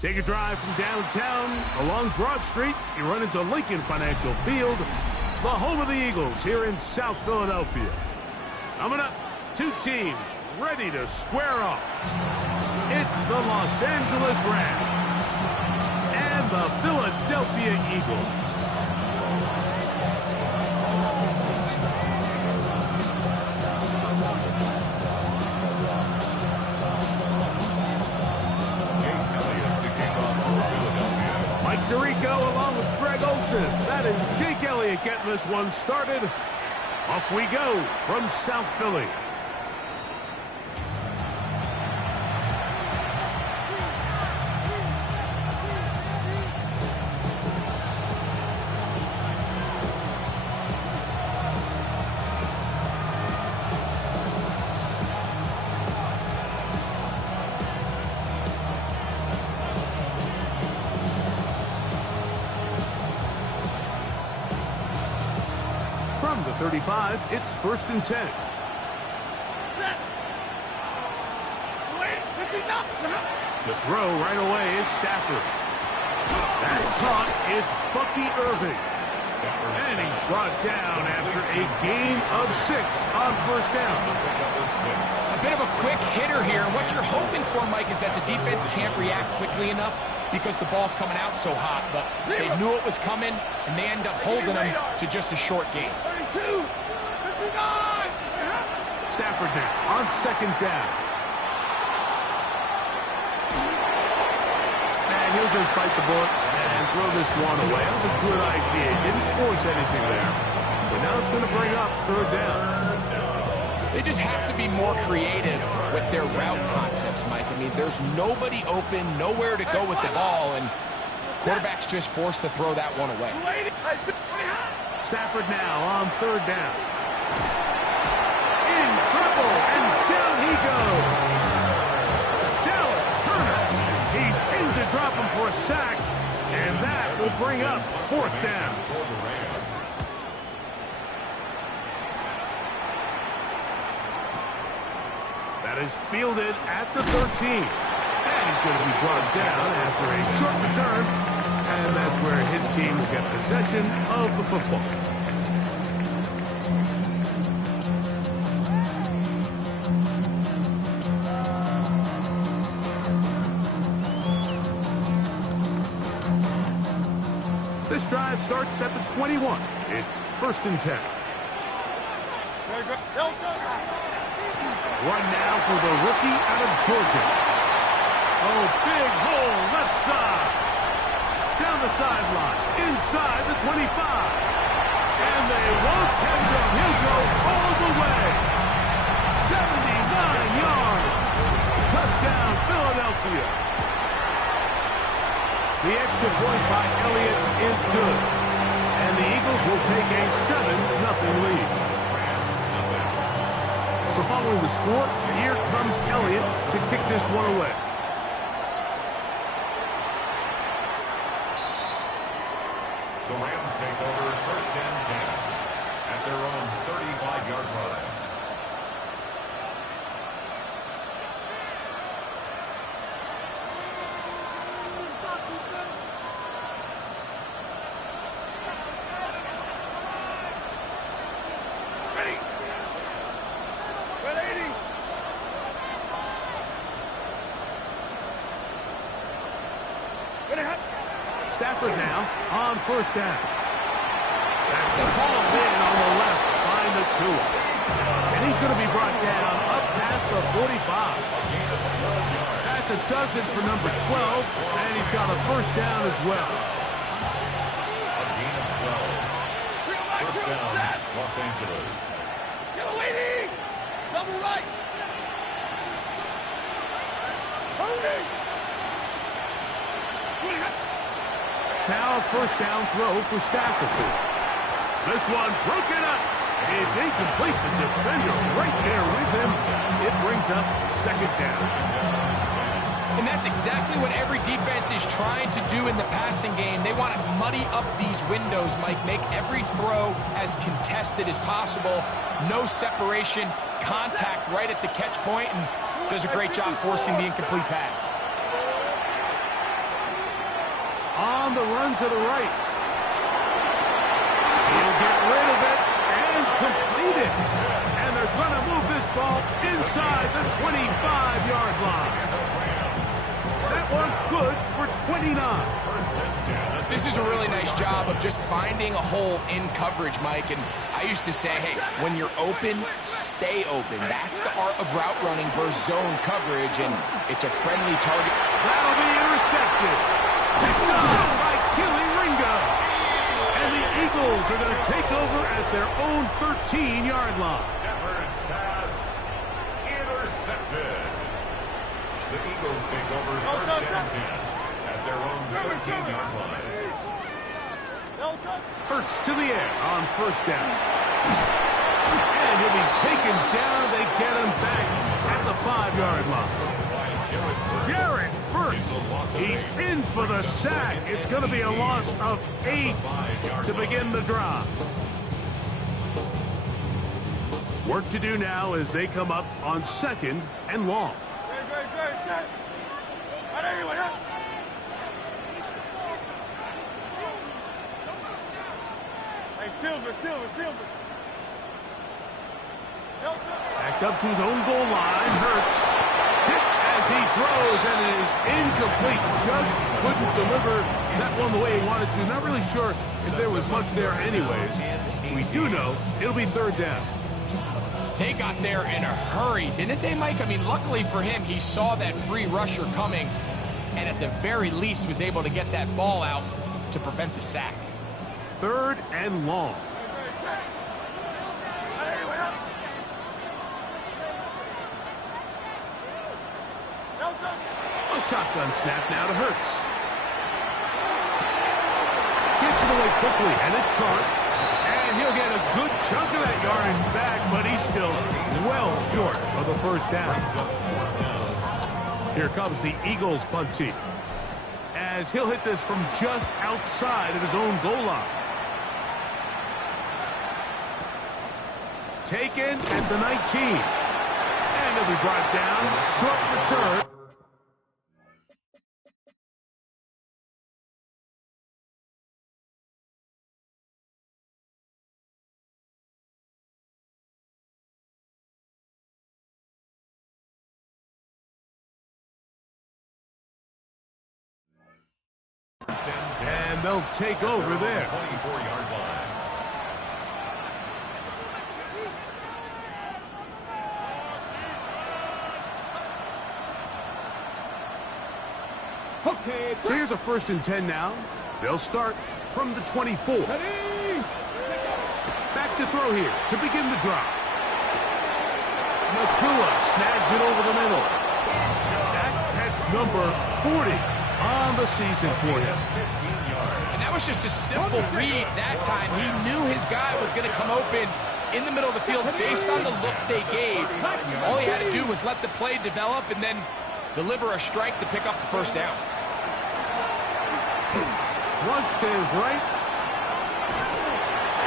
Take a drive from downtown along Broad Street. You run into Lincoln Financial Field, the home of the Eagles here in South Philadelphia. Coming up, two teams ready to square off. It's the Los Angeles Rams and the Philadelphia Eagles. Tirico along with Greg Olsen. That is Jake Elliott getting this one started. Off we go from South Philly. From the 35, it's 1st and 10. To throw right away is Stafford. That's caught. It's Bucky Irving. And he's brought down after a gain of 6 on 1st down. A bit of a quick hitter here. What you're hoping for, Mike, is that the defense can't react quickly enough because the ball's coming out so hot. But they knew it was coming, and they end up holding them to just a short gain. Stafford now on 2nd down. And he'll just bite the bullet and throw this one away. That was a good idea. Didn't force anything there. But now it's going to bring up 3rd down. They just have to be more creative with their route concepts, Mike. I mean, there's nobody open, nowhere to go with the ball, and quarterback's just forced to throw that one away. Stafford now on 3rd down. In trouble, and down he goes. Dallas Turner. He's in to drop him for a sack, and that will bring up 4th down. That is fielded at the 13. And he's going to be brought down after a short return. And that's where his team will get possession of the football. This drive starts at the 21. It's 1st and 10. Run now for the rookie out of Georgia. Oh, big hole left side. Down the sideline, inside the 25. And they won't catch him. He'll go all the way. 79 yards. Touchdown, Philadelphia. The extra point by Elliott is good. And the Eagles will take a 7-0 lead. So following the score, here comes Elliott to kick this one away. The Rams take over 1st and 10 at their own 35-yard line. Stafford now on 1st down. That's called in on the left by Nakua. And he's going to be brought down up past the 45. That's a dozen for number 12, and he's got a 1st down as well. A gain of 12. 1st down, Los Angeles. Get a lady! Double right! Hurry! Now a 1st down throw for Stafford. This one broken up. It's incomplete. The defender right there with him. It brings up 2nd down. And that's exactly what every defense is trying to do in the passing game. They want to muddy up these windows, Mike, make every throw as contested as possible. No separation, contact right at the catch point, and does a great job forcing the incomplete pass. on the run to the right. He'll get rid of it and complete it. And they're going to move this ball inside the 25-yard line. That one good for 29. This is a really nice job of just finding a hole in coverage, Mike. And I used to say, hey, when you're open, stay open. That's the art of route running versus zone coverage, and it's a friendly target. That'll be intercepted. Picked up by Killy Ringo. And the Eagles are going to take over at their own 13-yard line. Stafford's pass intercepted. The Eagles take over first and 10 at their own 13-yard line. Hurts to the air on first down. And he'll be taken down. They get him back at the 5-yard line. Jared first. He's in for the sack. It's going to be a loss of 8 to begin the drive. Work to do now as they come up on 2nd and long. Silver. Back up to his own goal line. Hurts. Hit as he throws, and it is incomplete. Just couldn't deliver that one the way he wanted to. Not really sure if there was much there anyways. We do know it'll be 3rd down. They got there in a hurry, didn't they, Mike? I mean, luckily for him, he saw that free rusher coming, and at the very least was able to get that ball out to prevent the sack. 3rd and long. A shotgun snap now to Hurts. Gets it away quickly, and it's caught. And he'll get a good chunk of that yardage back, but he's still well short of the first down. Here comes the Eagles punt team, as he'll hit this from just outside of his own goal line. Taken at the 19. And he'll be brought down. Short return. And they'll take over there. 24-yard line. Okay. So here's a 1st and 10 now. They'll start from the 24. Back to throw here to begin the drive. Nakua snags it over the middle. That catch number 40 on the season for him. And that was just a simple read that time. He knew his guy was going to come open in the middle of the field based on the look they gave. All he had to do was let the play develop and then deliver a strike to pick up the first down. Flush to his right.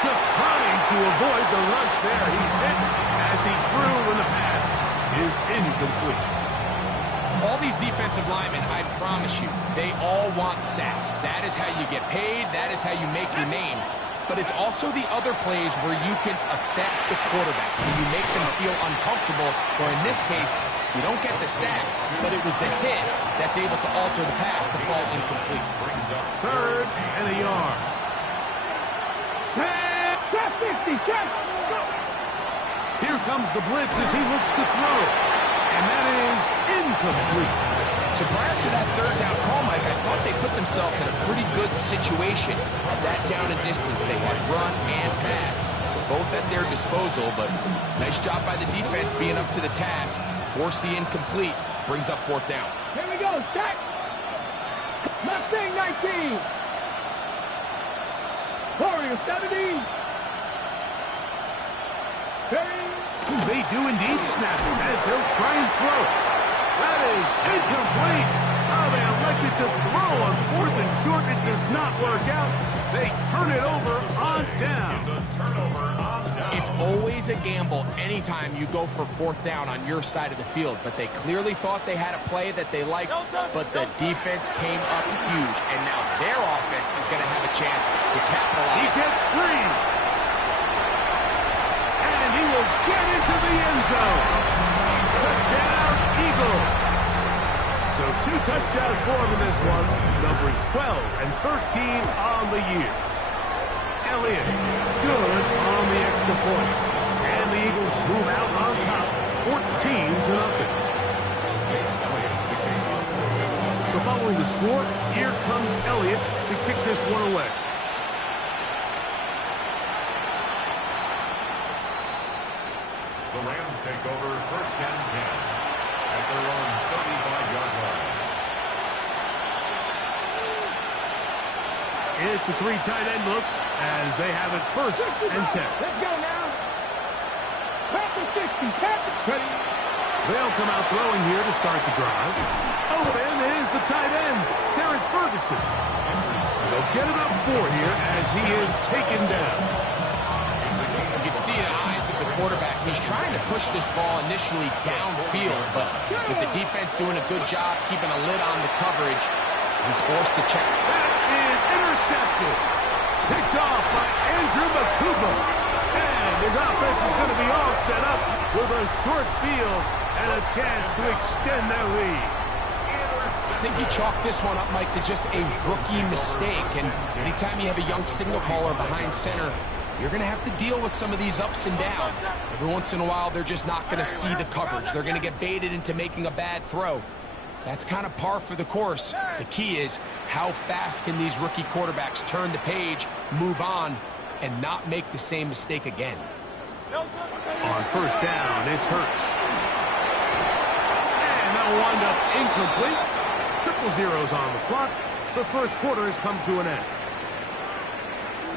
Just trying to avoid the rush there. He's hit as he threw when the pass is incomplete. All these defensive linemen, I promise you, they all want sacks. That is how you get paid. That is how you make your name. But it's also the other plays where you can affect the quarterback, where you make them feel uncomfortable, or in this case, you don't get the sack, but it was the hit that's able to alter the pass to fall incomplete. 3rd and a yard. Check 50, check. Here comes the blitz as he looks to throw. And that is incomplete. So prior to that 3rd down call, Mike, I thought they put themselves in a pretty good situation. At that down and distance, they had run and pass, both at their disposal, but nice job by the defense being up to the task. Force the incomplete, brings up 4th down. Here we go, check. Mustang 19. Warrior 70. They do indeed snap it as they'll try and throw. That is incomplete. Oh, they elected to throw on 4th and short. It does not work out. They turn it over on down. It's a turnover on down. It's always a gamble anytime you go for 4th down on your side of the field, but they clearly thought they had a play that they liked, but the defense came up huge, and now their offense defense is going to have a chance to capitalize. He gets free. And he will get into the end zone. Touchdown, Eagles. So 2 touchdowns for him in this one. Numbers 12 and 13 on the year. Elliott good on the extra point. And the Eagles move out on top, 14-0. So following the score, here comes Elliott to kick this one away. The Rams take over first and 10 at their own 35-yard line. It's a 3 tight end look as they have it first and 10. Let's go now. Pass the 60. Pass the 20. They'll come out throwing here to start the drive. Open is the tight end, Terrence Ferguson. They'll get it up 4 here as he is taken down. You can see in the eyes of the quarterback, he's trying to push this ball initially downfield, but with the defense doing a good job keeping a lid on the coverage, he's forced to check. That is intercepted. Picked off by Andrew Makuba. And his offense is going to be all set up with a short field and a chance to extend their lead. I think he chalked this one up, Mike, to just a rookie mistake. And anytime you have a young signal caller behind center, you're going to have to deal with some of these ups and downs. Every once in a while, they're just not going to see the coverage. They're going to get baited into making a bad throw. That's kind of par for the course. The key is how fast can these rookie quarterbacks turn the page, move on, and not make the same mistake again. On first down, it's Hurts. And that'll wind up incomplete. 0-0 on the clock. The first quarter has come to an end.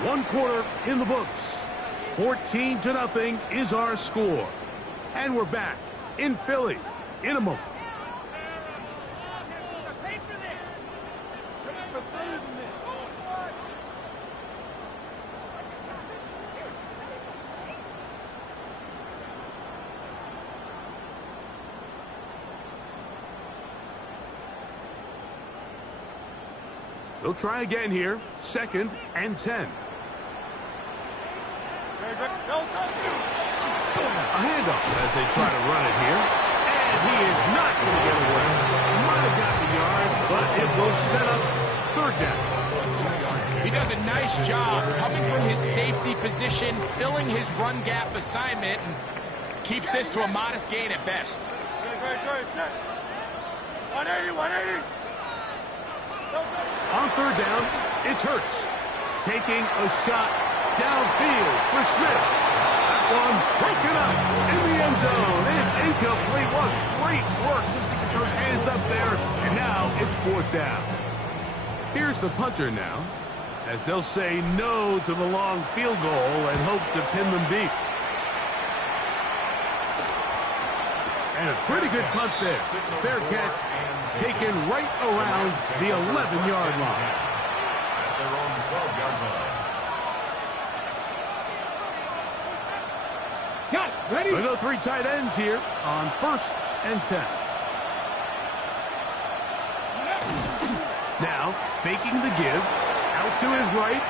1 quarter in the books. 14-0 is our score. And we're back in Philly in a moment. They'll try again here. 2nd and 10. A handoff as they try to run it here. And he is not going to get away. Might have got the yard, but it will set up 3rd down. He does a nice job coming from his safety position, filling his run gap assignment, and keeps this to a modest gain at best. 180. On 3rd down, it's Hurts. Taking a shot downfield for Smith. That one broken up in the end zone. It's incomplete. What great work just to get those hands up there. And now it's 4th down. Here's the punter now, as they'll say no to the long field goal and hope to pin them deep. And a pretty good punt there. Fair catch. Taken right around the 11-yard line. At their own 12-yard line. Got it. Ready? We'll go 3 tight ends here on 1st and 10. Now, faking the give. Out to his right.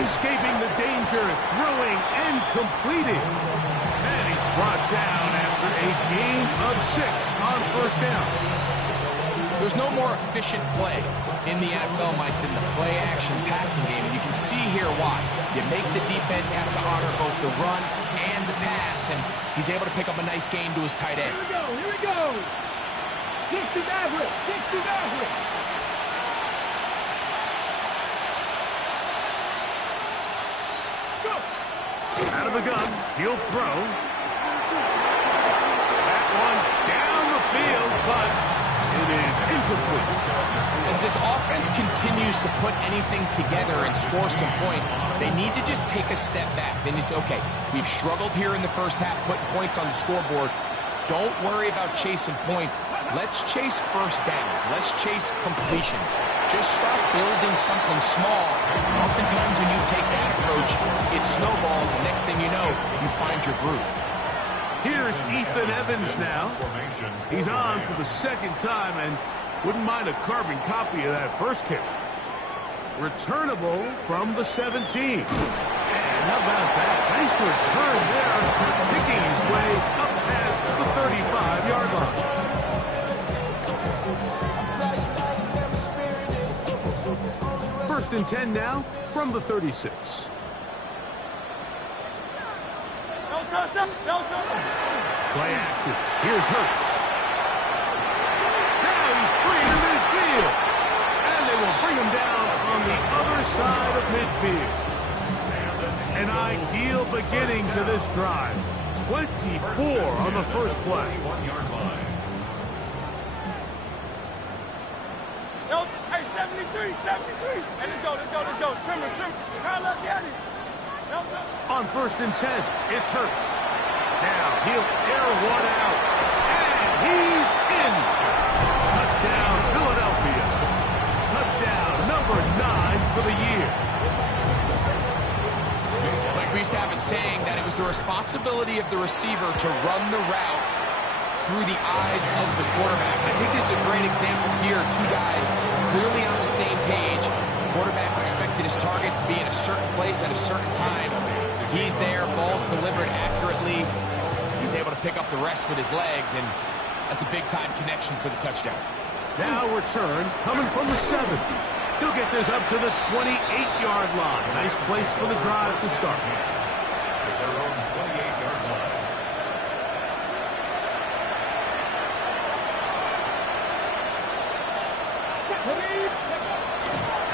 Escaping the danger. Throwing and completing. And he's brought down after a gain of 6 on 1st down. There's no more efficient play in the NFL, Mike, than the play-action passing game, and you can see here why. You make the defense have to honor both the run and the pass, and he's able to pick up a nice gain to his tight end. Here we go. 60 average. 60 average. Out of the gun, he'll throw. That one down the field, but it is incomplete. As this offense continues to put anything together and score some points, they need to just take a step back. Then you say, okay, we've struggled here in the first half, putting points on the scoreboard. Don't worry about chasing points. Let's chase first downs. Let's chase completions. Just start building something small. Oftentimes when you take that approach, it snowballs, and next thing you know, you find your groove. Here's Ethan Evans now. He's on for the 2nd time and wouldn't mind a carbon copy of that first kick. Returnable from the 17. And how about that? Nice return there, picking his way up past the 35-yard line. First and 10 now from the 36. Play action. Here's Hurts. Now he's free to midfield. And they will bring him down on the other side of midfield. An ideal beginning to this drive. 24 on the first play. 1-yard line. Hey, 73. Hey, let's go. Trim. Kyle, up, get it. On first and 10, it's Hurts. Now he'll air one out. And he's in. Touchdown, Philadelphia. Touchdown, number 9 for the year. Like we used to have a saying that it was the responsibility of the receiver to run the route through the eyes of the quarterback. I think this is a great example here. Two guys clearly on the same page. Quarterback expected his target to be in a certain place at a certain time. He's there, ball's delivered accurately. He's able to pick up the rest with his legs, and that's a big-time connection for the touchdown. Now return coming from the 7. He'll get this up to the 28-yard line. Nice place for the drive to start. At their own 28-yard line.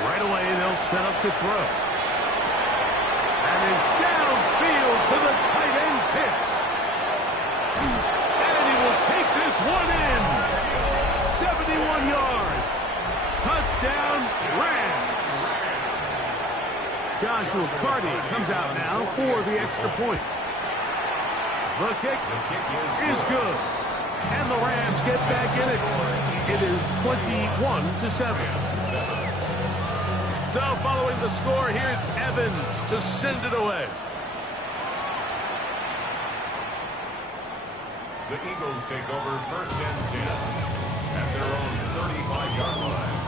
Right away, they'll set up to throw. And is downfield to the tight end Pitts. And he will take this one in. 71 yards. Touchdown, Rams. Joshua Carty comes out now for the extra point. The kick is good. And the Rams get back in it. It is 21-7. So following the score, here's Evans to send it away. The Eagles take over first and 10 at their own 35-yard line.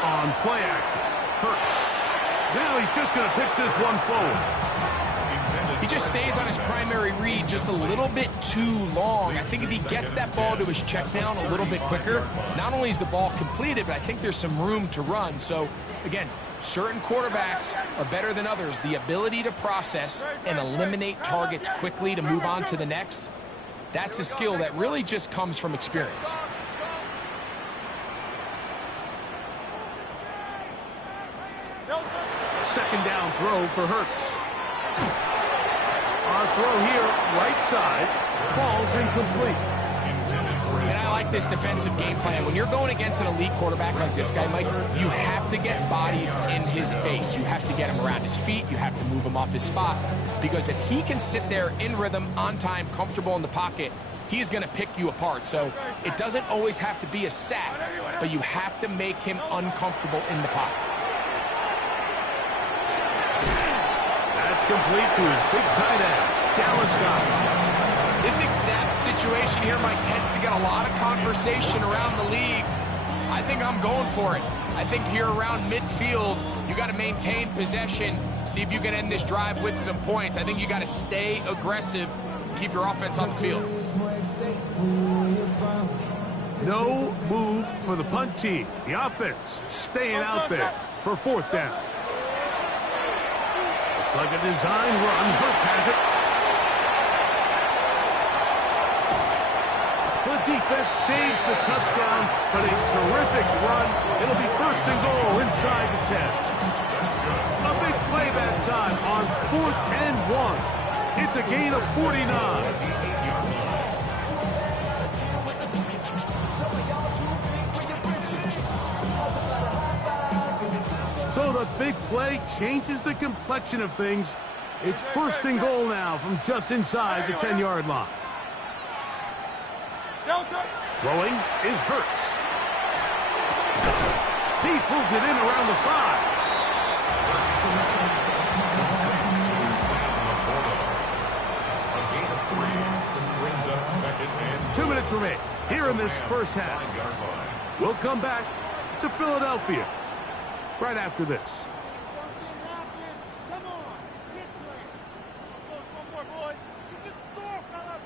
On play action, Hurts. Now he's just going to pitch this one forward. He just stays on his primary read just a little bit too long. I think if he gets that ball to his check down a little bit quicker, not only is the ball completed, but I think there's some room to run. So, again, certain quarterbacks are better than others. The ability to process and eliminate targets quickly to move on to the next, that's a skill that really just comes from experience. Second down throw for Hurts. Our throw here, right side, falls incomplete. And I like this defensive game plan. When you're going against an elite quarterback like this guy, Mike, you have to get bodies in his face. You have to get him around his feet. You have to move him off his spot. Because if he can sit there in rhythm, on time, comfortable in the pocket, he's going to pick you apart. So it doesn't always have to be a sack, but you have to make him uncomfortable in the pocket. That's complete to his big tight end, Dallas Goedert. This exact situation here, Mike, tends to get a lot of conversation around the league. I think I'm going for it. I think here around midfield, you got to maintain possession, see if you can end this drive with some points. I think you got to stay aggressive, keep your offense on the field. No move for the punt team. The offense staying out there for fourth down. Looks like a design run. Hurts has it. The defense saves the touchdown, but a terrific run. It'll be first and goal inside the 10. A big play that time on 4th and 1. It's a gain of 49. So the big play changes the complexion of things. It's first and goal now from just inside the 10-yard line. Throwing is Hurts. He pulls it in around the 5. A gain of 3 brings up second and 2 minutes remain here in this first half. 5-yard line. We'll come back to Philadelphia right after this. Come on, get to it. One more, boys. You can score, fellas.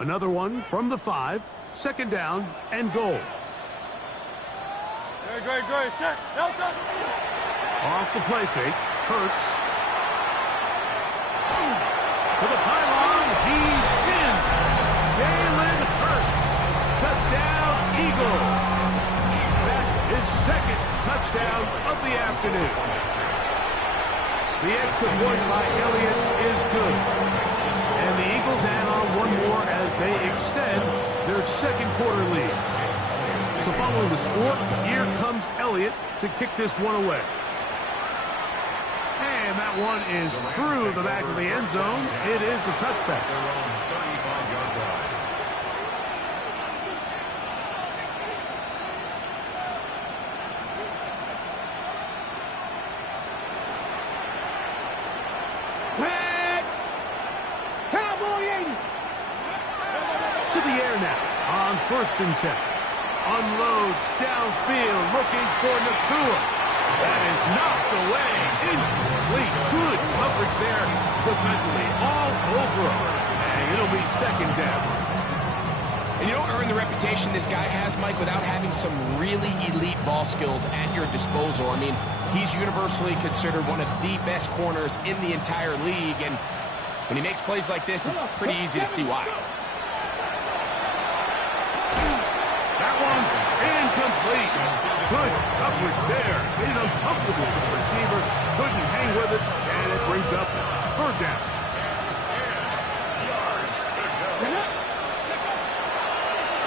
Another one from the 5. Second down and goal. Great. Set. Delta. Off the play fake. Hurts. To the pylon. He's in. Jalen Hurts. Touchdown, Eagles. That is second touchdown of the afternoon. The extra point by Elliott is good. And the Eagles add on one more as they extend their second quarter lead. So following the score, here comes Elliott to kick this one away. And that one is through the back of the end zone. It is a touchback. Their own 35-yard line. Cowboy 80. To the air now on 1st and 10. Unloads downfield looking for Nakua. That is knocked away. Incomplete. Good coverage there defensively. All over him. And it'll be second down. And you don't earn the reputation this guy has, Mike, without having some really elite ball skills at your disposal. I mean, he's universally considered one of the best corners in the entire league. And when he makes plays like this, it's pretty easy to see why. That one's incomplete. Good coverage there. Made it uncomfortable for the receiver. Couldn't hang with it. And it brings up third down.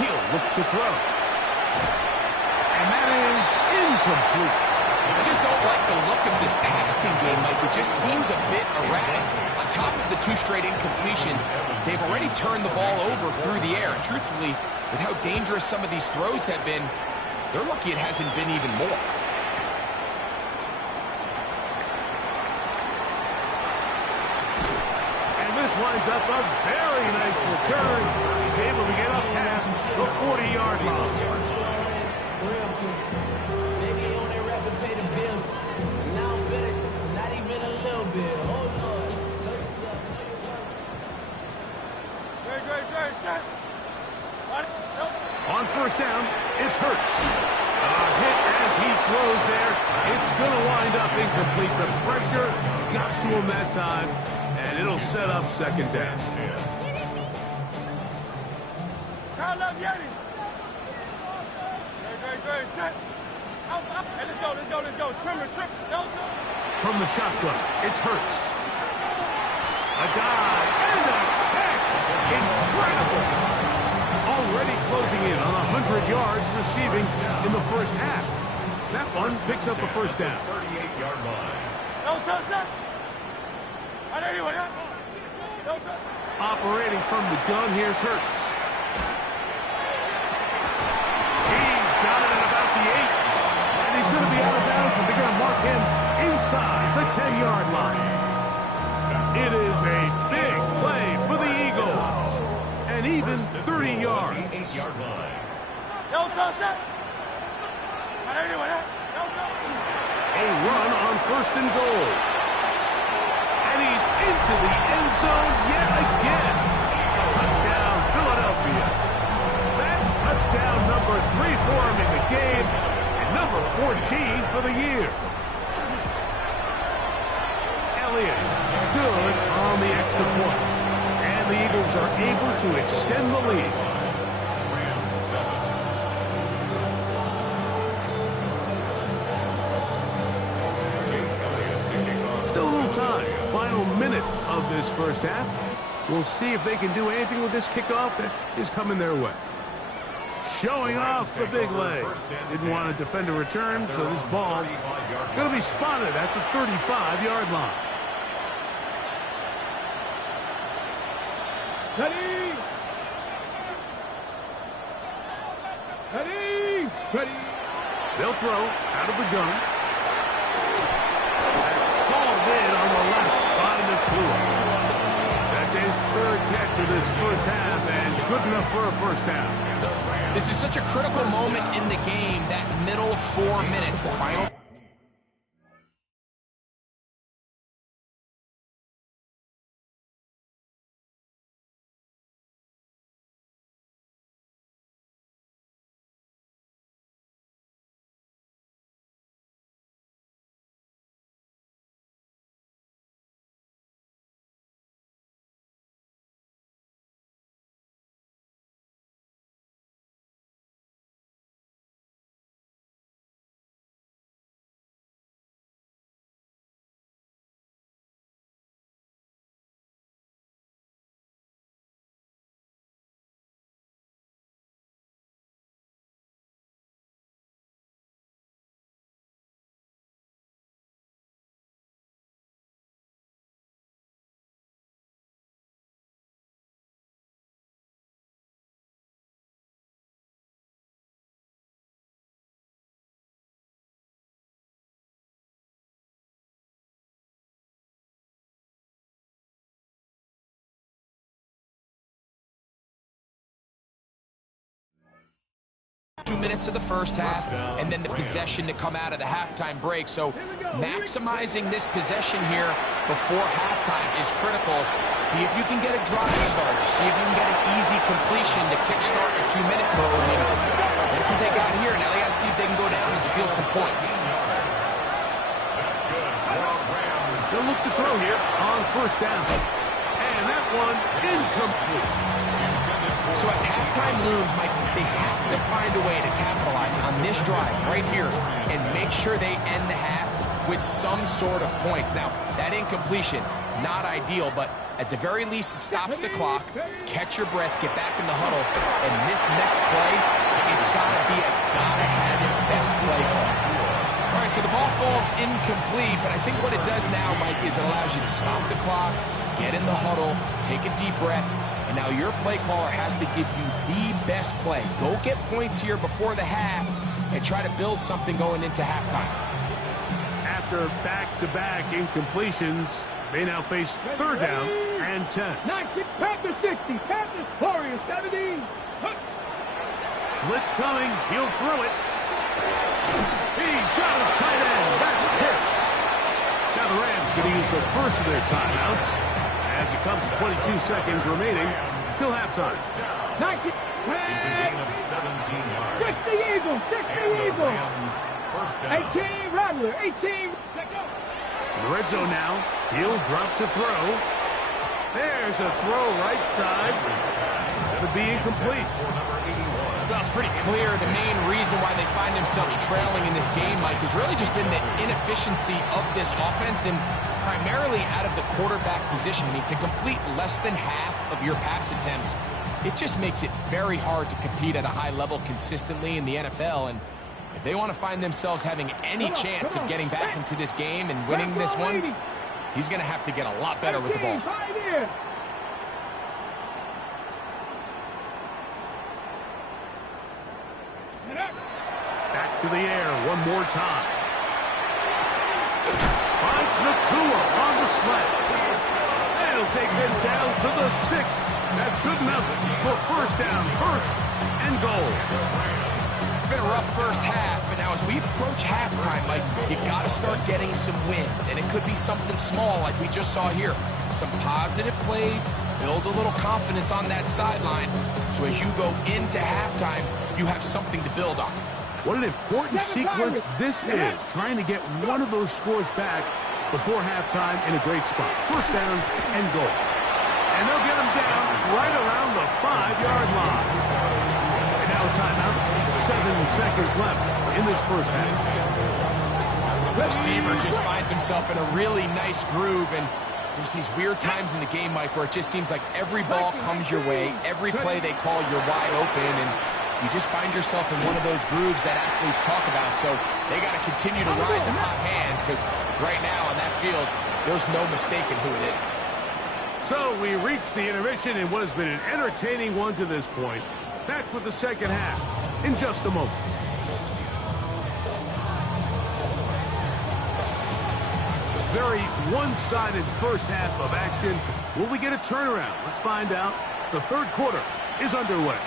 He'll look to throw. And that is incomplete. I just don't like the look of this passing game, Mike. It just seems a bit erratic. On top of the 2 straight incompletions, they've already turned the ball over through the air. And truthfully, with how dangerous some of these throws have been, they're lucky it hasn't been even more. And this winds up a very nice return. He's able to get up past the 40-yard line. Maybe on their rapid pay the bills. Now better, not even a little bit. Oh Lord. Great. Set. On 1st down, it's Hurts. A hit as he throws there. It's going to wind up incomplete. The pressure got to him that time, and it'll set up second down. Kyle love Yeti. Great. Set. Hey, let's go. Trimmer. Delta. From the shotgun, it's Hurts. A dive and a catch. Incredible. Already closing in on 100 yards receiving in the first half. That one picks up the first down. 38-yard line. Delta. Operating from the gun, here's Hurts. He's got it at about the 8. And he's going to be out of bounds, but they're going to mark him inside the 10-yard line. It is a big play for the Eagles. And even 30 yards. 8-yard line. A run on 1st and goal. And he's into the end zone yet again. Touchdown, Philadelphia. That touchdown number 3 for him in the game. And number 14 for the year. Elliott good on the extra point. And the Eagles are able to extend the lead. Still a little time. Final minute of this first half. We'll see if they can do anything with this kickoff that is coming their way. Showing off the big leg. Didn't want to defend a return, so this ball going to be spotted at the 35-yard line. Ready. They'll throw out of the gun. That's called in on the left by Nakua. That's his third catch of this first half, and good enough for a first down. This is such a critical moment in the game, that middle 4 minutes, the final. Minutes of the first half, and then the possession to come out of the halftime break. So maximizing this possession here before halftime is critical. See if you can get a drive starter. See if you can get an easy completion to kickstart a 2-minute mode. And that's what they got here. Now they got to see if they can go down and steal some points. They'll look to throw here on first down. And that one incomplete. So as halftime looms, Mike, they have to find a way to capitalize on this drive right here and make sure they end the half with some sort of points. Now, that incompletion, not ideal, but at the very least, it stops the clock. Catch your breath, get back in the huddle, and this next play, it's got to be a gotta-have-it best play call. All right, so the ball falls incomplete, but I think what it does now, Mike, is it allows you to stop the clock, get in the huddle, take a deep breath, and now your play caller has to give you the best play. Go get points here before the half and try to build something going into halftime. After back-to-back incompletions, they now face third down and 10. 90, Panthers 60, Panthers Warriors 70. Blitz coming, he'll throw it. He's got his tight end, that's Pitts. Now the Rams going to use the first of their timeouts. As it comes to 22 seconds remaining, still halftime. 90, It's a gain of 17 yards. 60 Eagles, 60 Eagles. First down. 18 Rattler, 18. Let go. In the red zone now, he'll drop to throw. There's a throw right side. That'll be incomplete. Well, it's pretty clear the main reason why they find themselves trailing in this game, Mike, has really just been the inefficiency of this offense and primarily out of the quarterback position. I mean, to complete less than half of your pass attempts, it just makes it very hard to compete at a high level consistently in the NFL. And if they want to find themselves having any chance of getting back into this game and winning this one, he's going to have to get a lot better with the ball. Back to the air one more time. Finds Nakua on the slant. And he'll take this down to the 6. That's good enough for first down, first and goal. It's been a rough first half, but now as we approach halftime, Mike, you got to start getting some wins, and it could be something small like we just saw here. Some positive plays, build a little confidence on that sideline, so as you go into halftime, you have something to build on. What an important sequence this is, trying to get one of those scores back before halftime in a great spot. First down and goal. And they'll get them down right around the 5-yard line. And now a timeout. 7 seconds left in this first half. The receiver just finds himself in a really nice groove, and there's these weird times in the game, Mike, where it just seems like every ball comes your way, every play they call, you're wide open, and you just find yourself in one of those grooves that athletes talk about. So they got to continue to ride the hot hand, because right now on that field, there's no mistaking who it is. So we reach the intermission in what has been an entertaining one to this point. Back with the second half in just a moment. very one-sided first half of action. Will we get a turnaround? Let's find out. The third quarter is underway.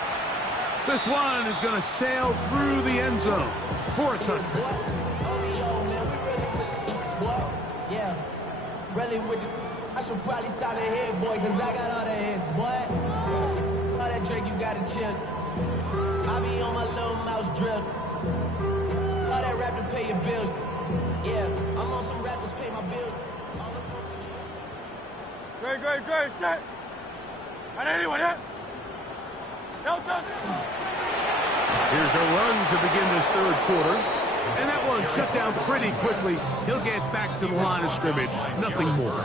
This one is going to sail through the end zone for a touchdown. Yeah, really with the... I should probably sign a head, boy, because I got all the hits, boy. All that drink, you got to chill. I be on my little mouse drip. All that rap to pay your bills. Yeah, I'm on some rappers pay my bills. All the folks in Great, set. And anyone hit? Delta. Here's a run to begin this third quarter. And that one shut down pretty quickly. He'll get back to the line of scrimmage. Nothing more.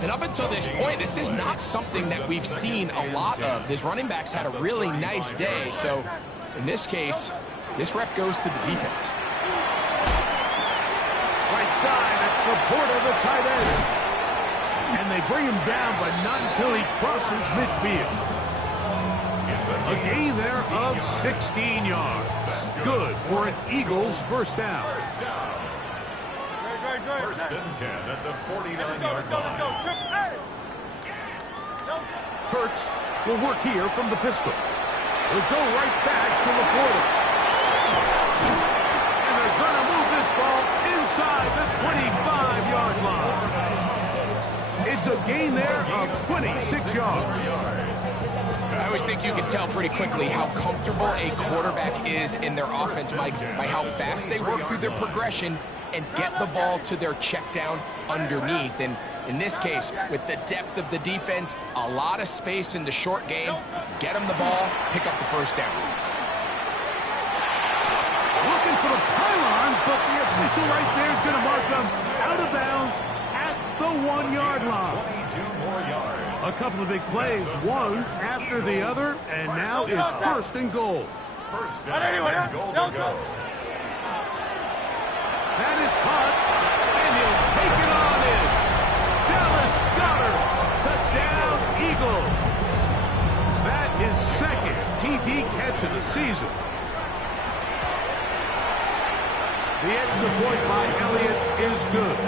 And up until this point, this is not something that we've seen a lot of. This running back's had a really nice day. So in this case, this rep goes to the defense. Right side, that's the Porter, the tight end. And they bring him down, but not until he crosses midfield. A gain there of 16 yards. Good for an Eagles first down. First and 10 at the 49-yard line. Hurts will work here from the pistol. He'll go right back to Laporta. And they're going to move this ball inside the 25-yard line. It's a gain there of 26 yards. I always think you can tell pretty quickly how comfortable a quarterback is in their offense, Mike, by how fast they work through their progression and get the ball to their check down underneath. And in this case, with the depth of the defense, a lot of space in the short game, get them the ball, pick up the first down. Looking for the pylon, but the official right there is going to mark them out of bounds at the 1-yard line. 22 more yards. A couple of big plays, one after the other, and now it's first and goal. First down and goal to go. That is caught, and he'll take it on in. Dallas Goedert, touchdown, Eagles. That is second TD catch of the season. The extra point by Elliott is good.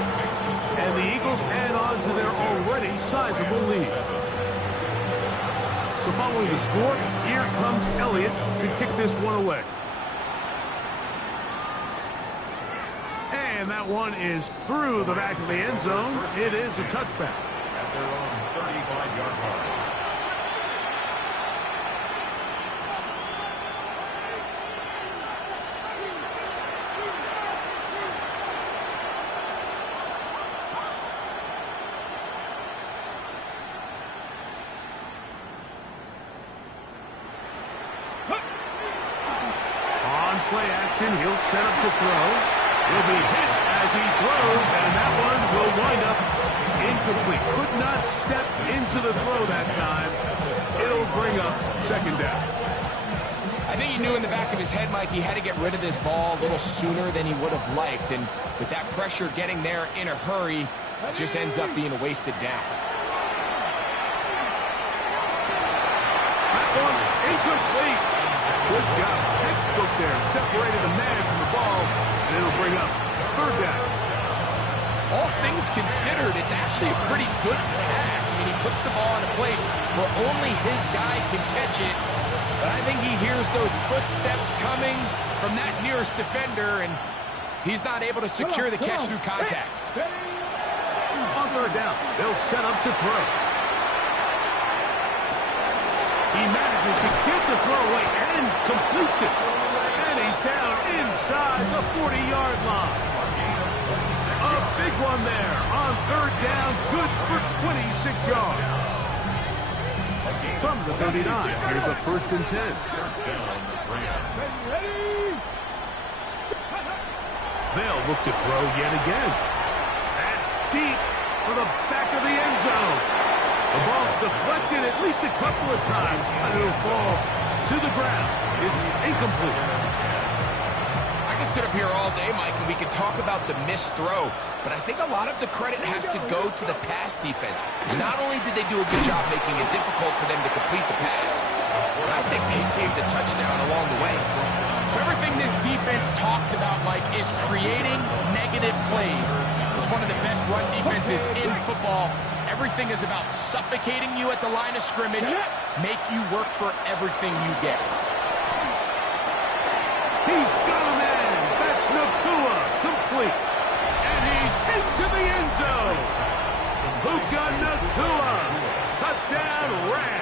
And the Eagles add on to their already sizable lead. So following the score, here comes Elliott to kick this one away. And that one is through the back of the end zone. It is a touchback. At their own 35-yard line. Play action, he'll set up to throw. He'll be hit as he throws, and that one will wind up incomplete. Could not step into the throw that time. It'll bring up second down. I think he knew in the back of his head, Mike, he had to get rid of this ball a little sooner than he would have liked. And with that pressure getting there in a hurry, it just ends up being a wasted down. That one is incomplete. Good job. Textbook there. Separated the man from the ball, and it'll bring up third down. All things considered, it's actually a pretty good pass. I mean, he puts the ball in a place where only his guy can catch it. But I think he hears those footsteps coming from that nearest defender, and he's not able to secure the catch through contact. On third down, they'll set up to throw. He manages to get the throw away and completes it. And he's down inside the 40-yard line. A big one there on third down, good for 26 yards. From the 39, here's a first and 10. They'll look to throw yet again. That's deep for the back of the end zone. The ball's deflected at least a couple of times, and it'll fall to the ground. It's incomplete. I can sit up here all day, Mike, and we can talk about the missed throw, but I think a lot of the credit has to go to the pass defense. Not only did they do a good job making it difficult for them to complete the pass, but I think they saved the touchdown along the way. So everything this defense talks about, Mike, is creating negative plays. It's one of the best run defenses in football. Everything is about suffocating you at the line of scrimmage, make you work for everything you get. He's got a man. That's Nakua, complete. And he's into the end zone. Puka Nakua, touchdown Rams.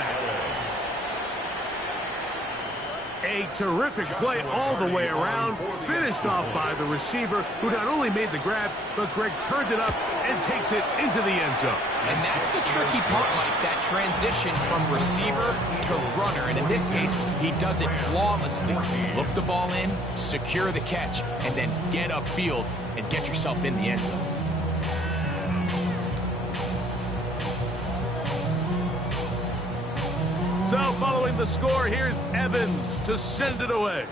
A terrific play all the way around, finished off by the receiver, who not only made the grab, but Greg turned it up and takes it into the end zone. And that's the tricky part, Mike, that transition from receiver to runner. And in this case, he does it flawlessly. Look the ball in, secure the catch, and then get upfield and get yourself in the end zone. So following the score, here's Evans to send it away.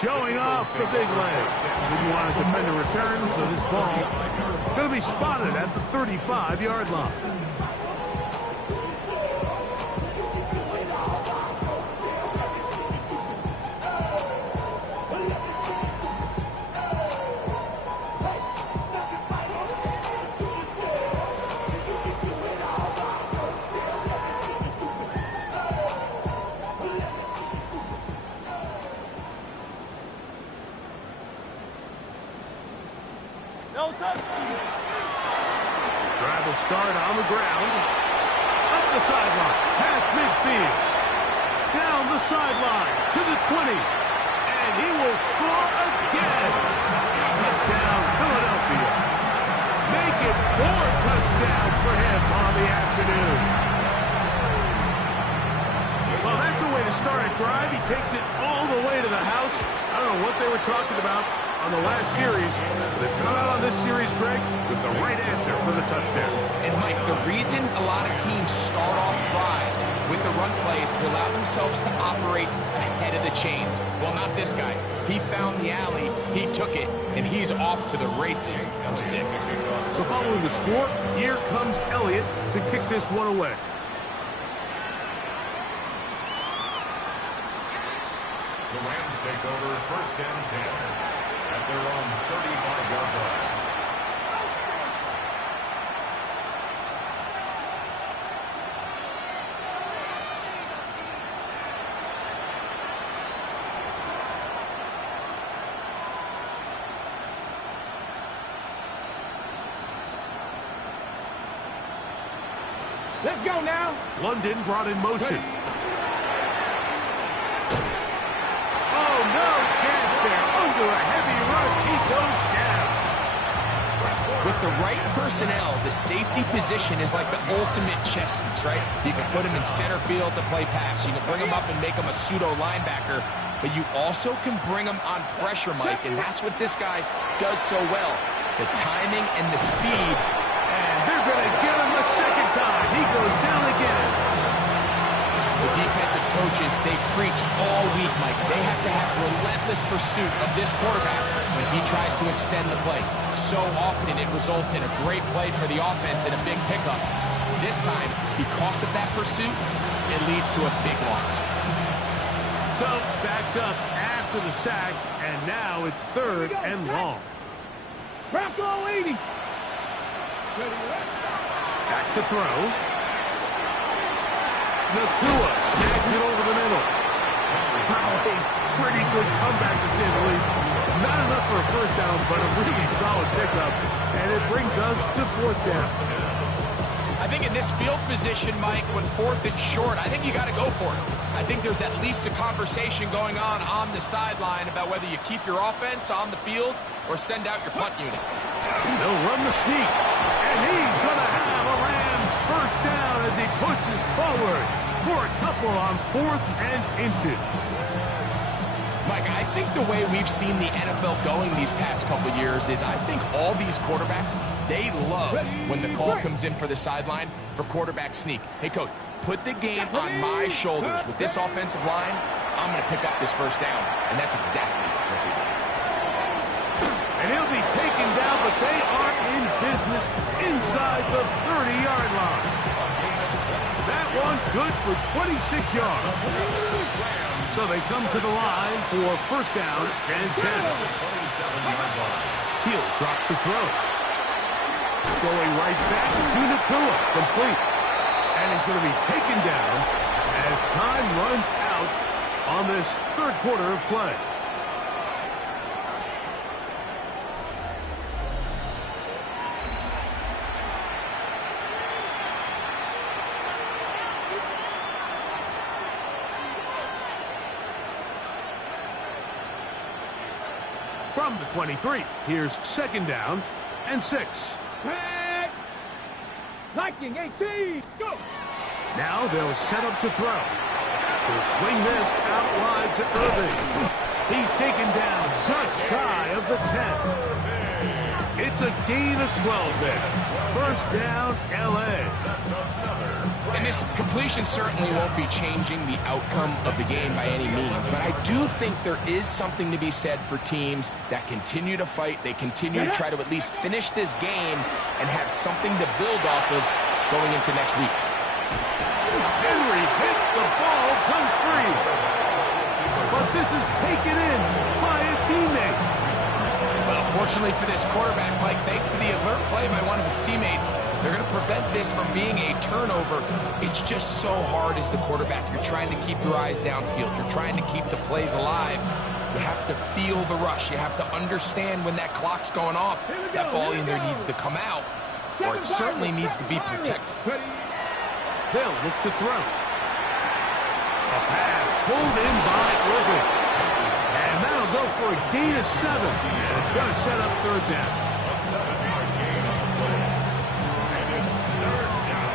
Showing off the big leg. Didn't want to defend a return, so this ball going to be spotted at the 35-yard line. Drive will start on the ground. Up the sideline. Past midfield. Down the sideline to the 20. And he will score again. Touchdown, Philadelphia. Make it 4 touchdowns for him on the afternoon. Well, that's a way to start a drive. He takes it all the way to the house. I don't know what they were talking about on the last series. They've come out on this series, Greg, with the right answer for the touchdowns. And, Mike, the reason a lot of teams start off drives with the run play is to allow themselves to operate ahead of the chains. Well, not this guy. He found the alley, he took it, and he's off to the races for 6. So following the score, here comes Elliott to kick this one away. The Rams take over first and 10 at their own 35-yard line. Let's go now. London brought in motion. Oh, no chance there. Under a heavy rush, he goes down. With the right personnel, the safety position is like the ultimate chess piece, right? You can put him in center field to play pass. You can bring him up and make him a pseudo linebacker. But you also can bring him on pressure, Mike, and that's what this guy does so well. The timing and the speed. And they're going to get him the second time. He goes down again. The defensive coaches, they preach all week, Mike. They have to have relentless pursuit of this quarterback when he tries to extend the play. So often it results in a great play for the offense and a big pickup. This time, because of that pursuit, it leads to a big loss. So backed up after the sack, and now it's 3rd and long. Bronco 80. Back to throw. Nakua snags it over the middle. Wow, a pretty good comeback to say the least. Not enough for a first down, but a really solid pickup. And it brings us to 4th down. I think in this field position, Mike, when 4th and short, I think you got to go for it. I think there's at least a conversation going on the sideline about whether you keep your offense on the field or send out your punt unit. They'll run the sneak. And he's going to have a Rams first down as he pushes forward for a couple on 4th and inches. Mike, I think the way we've seen the NFL going these past couple years is I think all these quarterbacks, they love when the call comes in for the sideline for quarterback sneak. Hey, coach, put the game on my shoulders. With this offensive line, I'm going to pick up this first down. And that's exactly what they did. And he'll be taken down, but they are in business inside the 30-yard line. That one good for 26 yards. So they come to the line for first down and 10. He'll drop to throw. Going right back to Nakua. Complete. And he's going to be taken down as time runs out on this third quarter of play. From the 23, here's second down and 6. Liking 18, go! Now they'll set up to throw. He'll swing this out wide to Irving. He's taken down just shy of the 10. It's a gain of 12 there. First down, L.A. And this completion certainly won't be changing the outcome of the game by any means, but I do think there is something to be said for teams that continue to fight. They continue to try to at least finish this game and have something to build off of going into next week. Henry hit the ball, comes free. But this is taken in by a teammate. Well, fortunately for this quarterback, Mike, thanks to the alert play by one of his teammates, they're going to prevent this from being a turnover. It's just so hard as the quarterback. You're trying to keep your eyes downfield. You're trying to keep the plays alive. You have to feel the rush. You have to understand when that clock's going off. That ball either needs to come out, or it certainly needs to be protected. They'll look to throw. A pass pulled in by Irving. And that'll go for a gain of 7. And it's going to set up third down. A 7-yard gain on the play. And it's third down.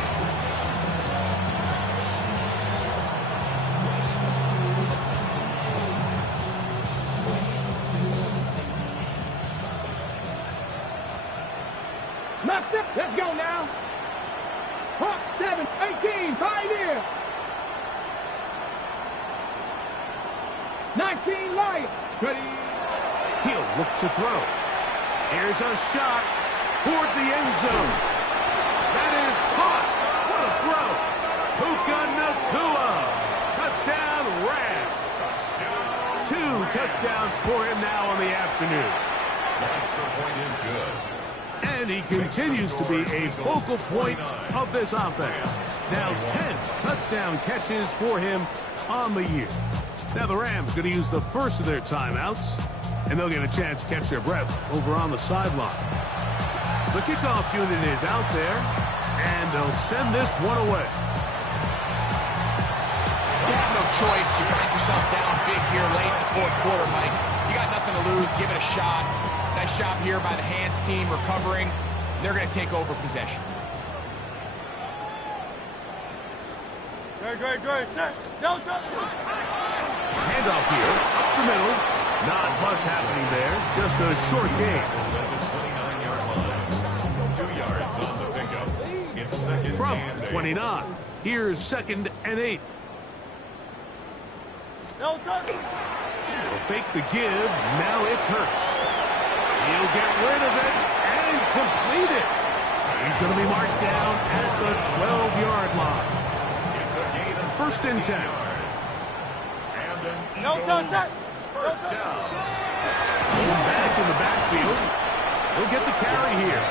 Master, let's go now. Hawk 7, 18, Pioneer. 19, Lion. Ready. He'll look to throw. Here's a shot toward the end zone. That is caught. What a throw. Puka Nakua. Touchdown, Rams. 2 touchdowns for him now on the afternoon. The extra point is good. And he continues to be a focal point of this offense. Now 10 touchdown catches for him on the year. Now the Rams going to use the first of their timeouts, and they'll get a chance to catch their breath over on the sideline. The kickoff unit is out there, and they'll send this one away. You have no choice. You find yourself down big here late in the fourth quarter, Mike. You got nothing to lose. Give it a shot. Nice job here by the hands team recovering. They're going to take over possession. Great, set. No touch. Handoff here, up the middle. Not much happening there. Just a short gain. 2 yards on the pickup. It's second From and 29. Here's second and 8. No touch. He'll fake the give. Now it's Hurts. He'll get rid of it and complete it. He's going to be marked down at the 12-yard line. It's a gain of First and 10. No touch. First down. Back in the backfield. He'll get the carry here.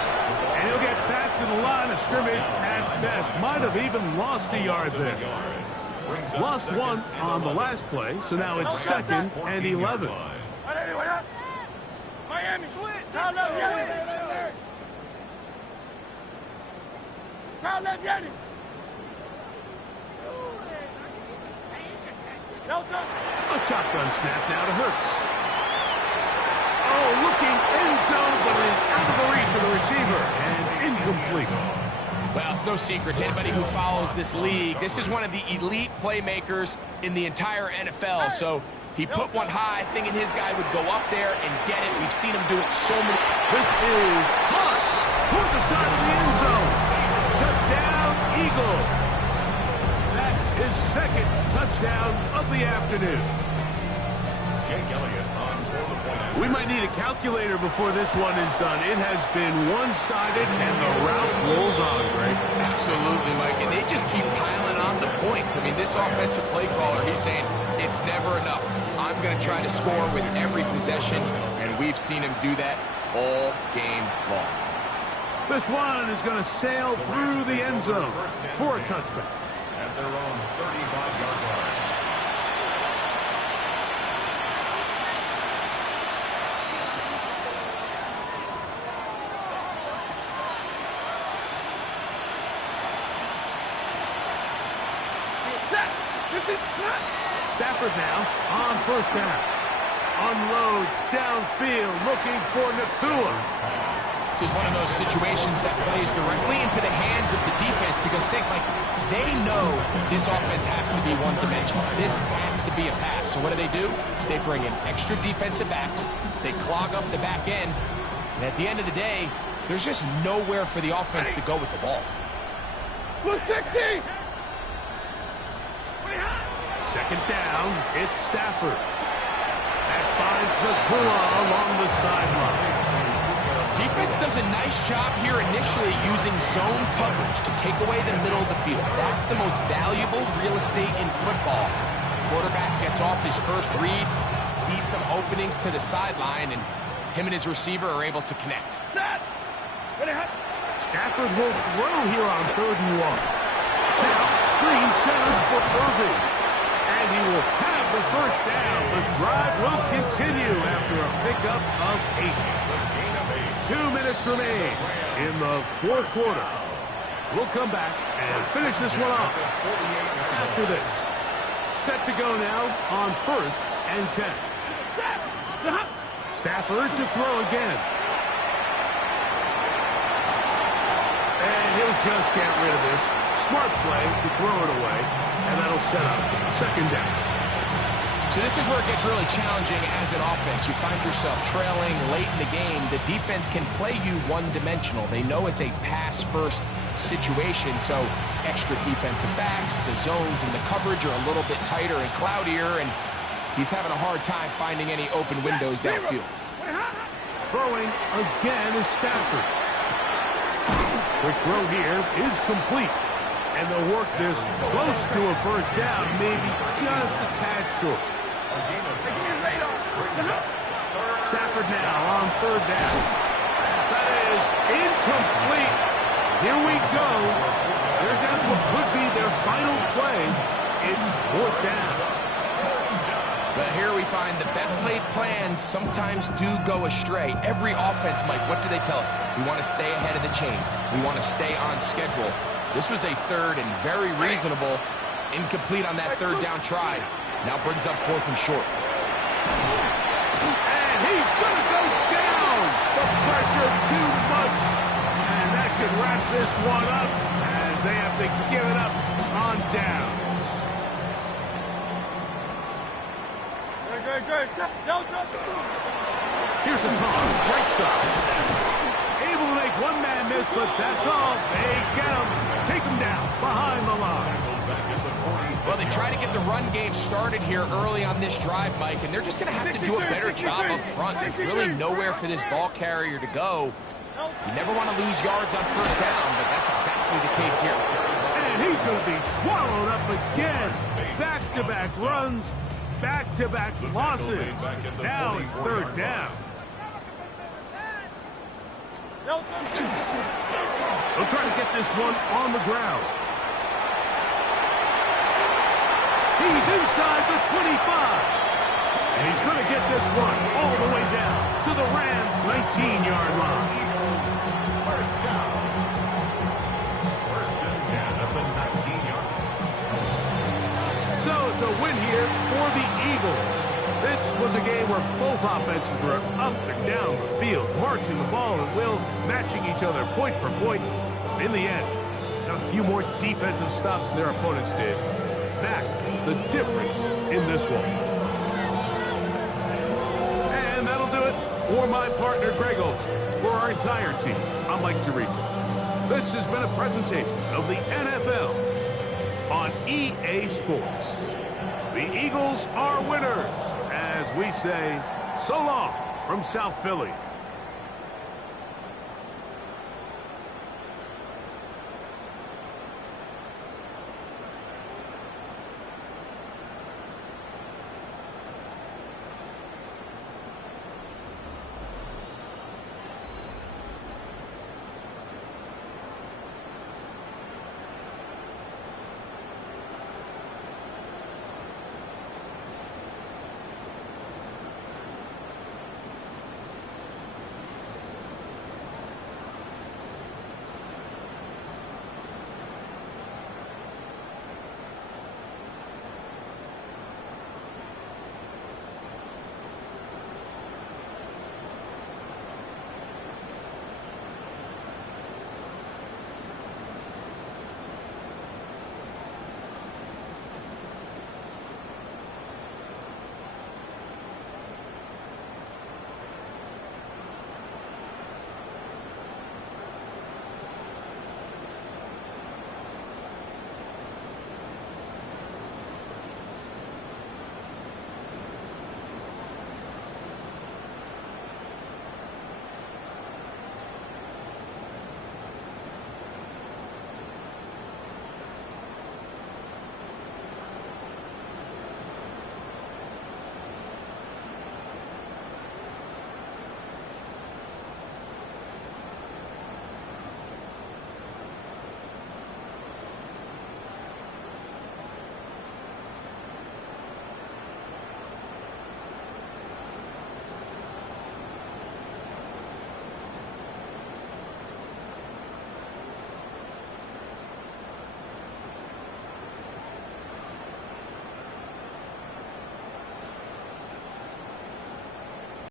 And he'll get back to the line of scrimmage at best. Might have even lost a yard there. Lost 1 on the last play, so now it's second and 11. Miami switch. Crowd left Yanni. Crowd left Yanni. No touch. A shotgun snap now to Hurts. Oh, looking end zone, but it is out of the reach of the receiver and incomplete. Well, it's no secret to anybody who follows this league. This is one of the elite playmakers in the entire NFL. So he put one high, thinking his guy would go up there and get it. We've seen him do it so many. This is caught toward the side of the end zone. Touchdown, Eagles. That is second touchdown of the afternoon. Jake Elliott on for the point. We might need a calculator before this one is done. It has been one-sided, and the route rolls on, Greg. Absolutely, Mike. And they just keep piling points. I mean, this offensive play caller, he's saying it's never enough. I'm going to try to score with every possession, and we've seen him do that all game long. This one is going to sail through the end zone for a touchback. At their own 35-yard line. Stafford now on first down. Unloads downfield looking for Nakua. This is one of those situations that plays directly into the hands of the defense because think, like, they know this offense has to be one-dimensional. This has to be a pass. So what do? They bring in extra defensive backs. They clog up the back end. And at the end of the day, there's just nowhere for the offense to go with the ball. Second down, it's Stafford. That finds Nakua along the sideline. Defense does a nice job here initially using zone coverage to take away the middle of the field. That's the most valuable real estate in football. Quarterback gets off his first read, sees some openings to the sideline, and him and his receiver are able to connect. Stafford will throw here on 3rd and 1. Now, screen center for Irving. And he will have the first down. The drive will continue after a pickup of 8. 2 minutes remain in the 4th quarter. We'll come back and finish this one off after this. Set to go now on 1st and 10. Stafford to throw again. And he'll just get rid of this. Smart play to throw it away. And that'll set up 2nd down. So this is where it gets really challenging as an offense. You find yourself trailing late in the game. The defense can play you one-dimensional. They know it's a pass-first situation, so extra defensive backs, the zones and the coverage are a little bit tighter and cloudier, and he's having a hard time finding any open windows downfield. Throwing again is Stafford. Quick throw here is complete. And they'll work this close to a first down, maybe just a tad short. Stafford now on 3rd down. That is incomplete. Here we go. There goes what could be their final play. It's 4th down. But here we find the best laid plans sometimes do go astray. Every offense, Mike, what do they tell us? We want to stay ahead of the chains. We want to stay on schedule. This was a 3rd and very reasonable. Incomplete on that 3rd down try. Now brings up 4th and short. And he's going to go down. The pressure too much. And that should wrap this one up as they have to give it up on downs. Here's a toss. Right side. Able to make one man miss, but that's all. They get him. Take him down behind the line. Well, they try to get the run game started here early on this drive, Mike, and they're just going to have to do a better job up front. There's really nowhere for this ball carrier to go. You never want to lose yards on 1st down, but that's exactly the case here. And he's going to be swallowed up again. Back-to-back runs, back-to-back losses. Now it's 3rd down. They'll try to get this one on the ground. He's inside the 25. And he's going to get this one all the way down to the Rams' 19-yard line. First down. 1st and 10 at the 19-yard line. So it's a win here for the Eagles. This was a game where both offenses were up and down the field, marching the ball at will, matching each other point for point. In the end, got a few more defensive stops than their opponents did. That is the difference in this one. And that'll do it for my partner, Greg Olson. For our entire team, I'm Mike Tirico. This has been a presentation of the NFL on EA Sports. The Eagles are winners, as we say, so long from South Philly.